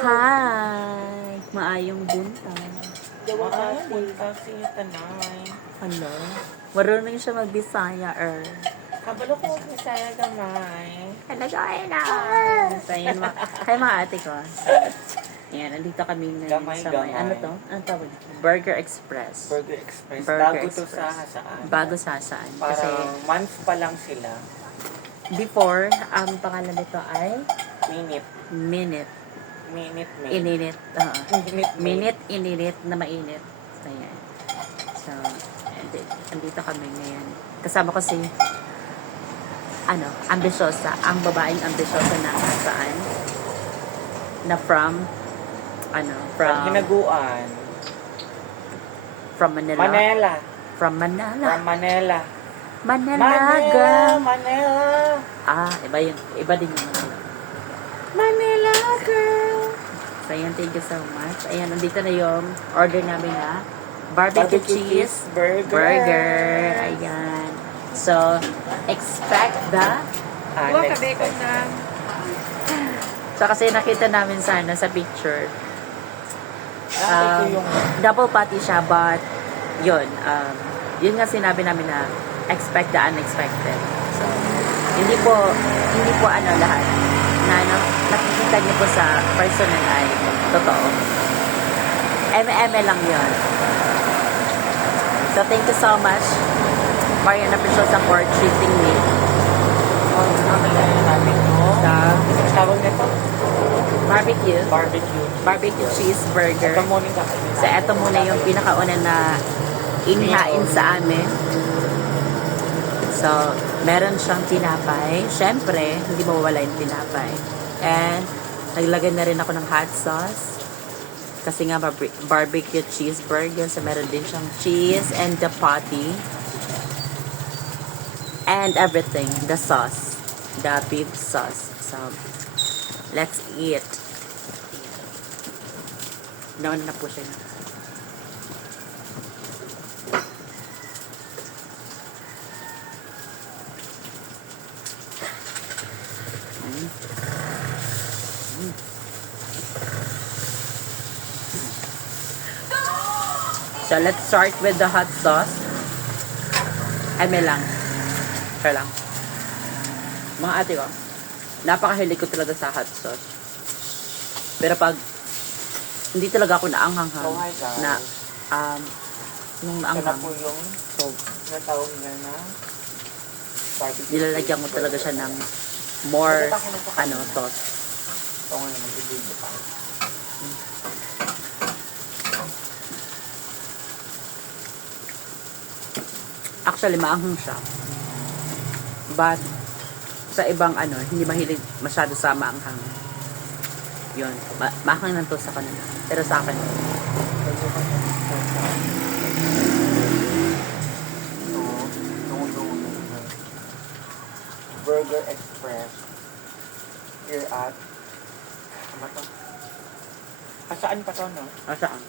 Hi! Maayong buntag. Maayong buntag sa inyo tanay. Hello? Marunong siya mag-Bisaya, Kabalo ko Bisaya gamay. Hello, Joanna! So, ayan, hi mga ate ko. Ayan, nandito kami ngayon Gamay, sa may, gamay. ano to? Ano tawag? Burger Express. Burger Express. Burger Bago to Express. sa saan. Bago sa saan. Kasi, Parang months pa lang sila. before, ang pangalan nito ay Minute. Minute. Minute. Ininit. Minute. Minute, ininit na mainit. Ayan. So, andito kami ngayon. Kasama ko si, ambisyosa. Ang babaeng ambisyosa na saan? Na from Hinaguan. from Manila. Manila. From Manila. From Manila. Manila, girl. Manila. Iba din yung Manila. Manila girl. So, ayan, thank you so much. Ayan, nandito na yung order namin na barbecue cheese burger. Ayan. So, expect the Unexpected. So, kasi nakita namin sana sa picture. Ito yung Double patty siya, but yun nga sinabi namin na expect the unexpected. So, hindi po lahat na nakikita niyo po sa personal ay totoo. lang yun. So, thank you so much, Mariana Prisosa, for treating me. tawag nito? Barbecue cheeseburger. Ito morning kakainin. So, eto muna yung pinakauna na inihain sa amin. So, meron siyang tinapay. Siyempre, hindi mawawala yung tinapay. And, naglagay na rin ako ng hot sauce. Kasi nga, barbecue cheeseburger. So, meron din siyang cheese and the patty. And everything. The sauce. The beef sauce. So, let's eat. Nauna na po siya. So, let's start with the hot sauce. Eme lang. Kaya lang. Mga ate ko, napakahilig ko talaga sa hot sauce. Pero pag hindi talaga ako naanghang-hang Oh my God. na nung Ito na naanghang. po yung So, natawag nila na barbecue. nilalagyan ko talaga siya ng more sauce. Ito nga naman, bibigyan pa. Actually, maanghang siya. But, sa ibang hindi mahilig masyado sa maanghang. Yun. Maanghang lang to sa kanila. Pero sa akin, Burger Express. Here at ano to? Hasaan pa to, no? saan?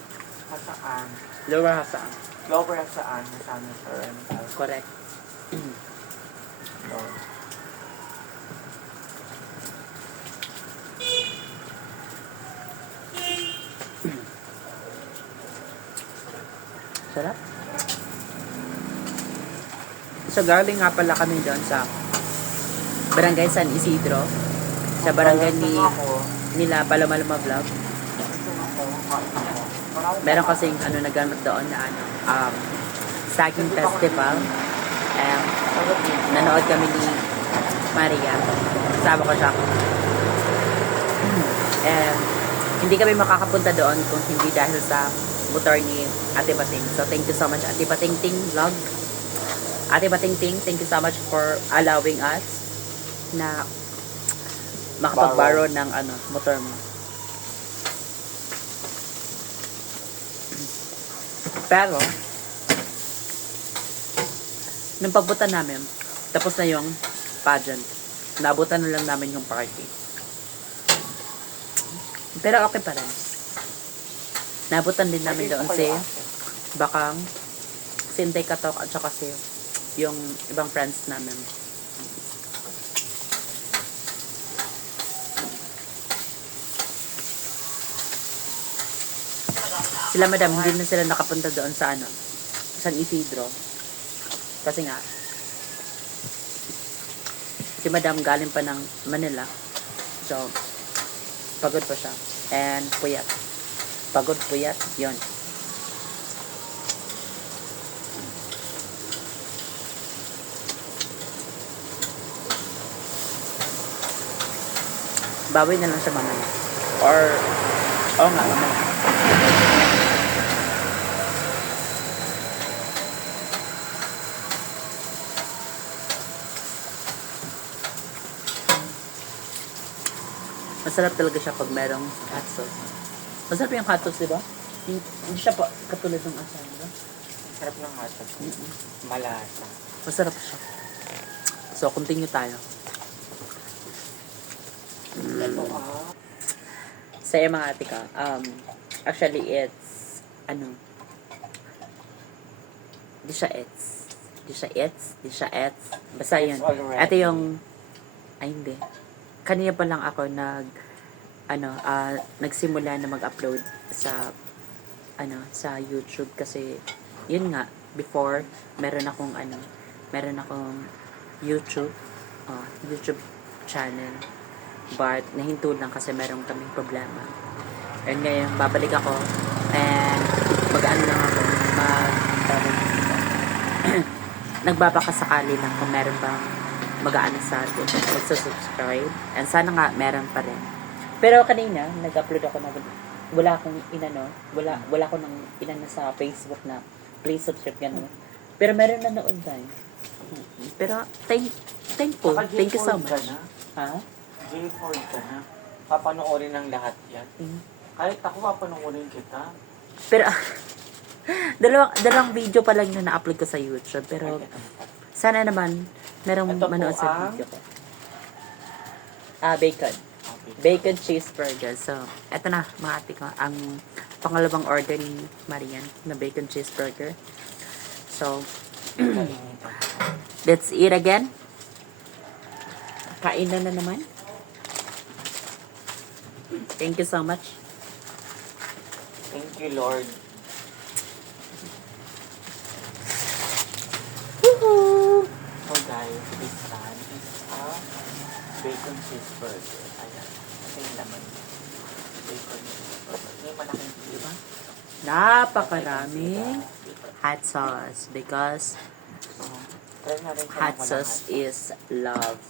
Hasaan. Lower hasaan. Lower hasaan. Hasaan sir. Correct. No. Sarap. So, galing nga pala kami doon sa Barangay San Isidro. Sa barangay nila Palamaluma Vlog. Meron kasing naganap doon na saging festival. Nanood kami ni Maria. Kasama ko siya. Hindi kami makakapunta doon kung hindi dahil sa motor ni Ate Bating. So, thank you so much, Ate Bating Ting Vlog. Ate Bating Ting, thank you so much for allowing us na makapag-borrow ng motor mo. Pero, nung pagbutan namin, tapos na yung pageant. Naabutan na lang namin yung party. Pero okay pa rin. Naabutan din namin doon si Bakang, Sinday Katok, at saka si yung ibang friends namin. Sila madam, hindi na sila nakapunta doon sa ano, San Isidro. Kasi nga, si madam galing pa ng Manila. So, pagod pa siya. And puyat. Pagod, puyat, yon. Bawi na lang siya mamaya. Or, oo nga, mamaya. Masarap talaga siya pag merong hot sauce. Masarap yung hot sauce, di ba? Hindi siya pa katulad ng asahan, di ba? Sarap ng hot sauce. Malasa. Masarap siya. So, continue tayo. Ito Sa mga ate ka, actually, it's, di siya it's. Basta yun. It's already. Ito yung, ay hindi. Kanina pa lang ako nagsimula na mag-upload sa, sa YouTube kasi, yun nga, before, meron akong YouTube channel. But, nahinto lang kasi meron kaming problema. And ngayon, babalik ako and mag-ano lang ako, nagbabakasakali lang kung meron bang mag-aano sa atin, magsusubscribe. And sana nga, meron pa rin. Pero kanina, nag-upload ako na wala akong wala ko nang inano sa Facebook na please subscribe, gano'n. Pero meron na noon tayo. Pero, thankful. Thank you so much. Ha? J4 ka na. Papanoorin ng lahat yan. Kahit ako, papanoorin kita. Pero, dalawang video pa lang yung na-upload ko sa YouTube. Pero, sana naman, merong Ito po manood sa ang- video ko. Bacon. Bacon cheeseburger. So, eto na, mga ate ko, ang pangalawang order ni Marian na bacon cheeseburger. So, let's eat again. Kain na naman. Thank you so much. Thank you, Lord. Woohoo! So guys, this one is a bacon cheeseburger. Ayan. Ito yung laman. Bacon cheeseburger. May malaking diba? Napakaraming hot sauce because Try natin siya hot ng walang sauce is love.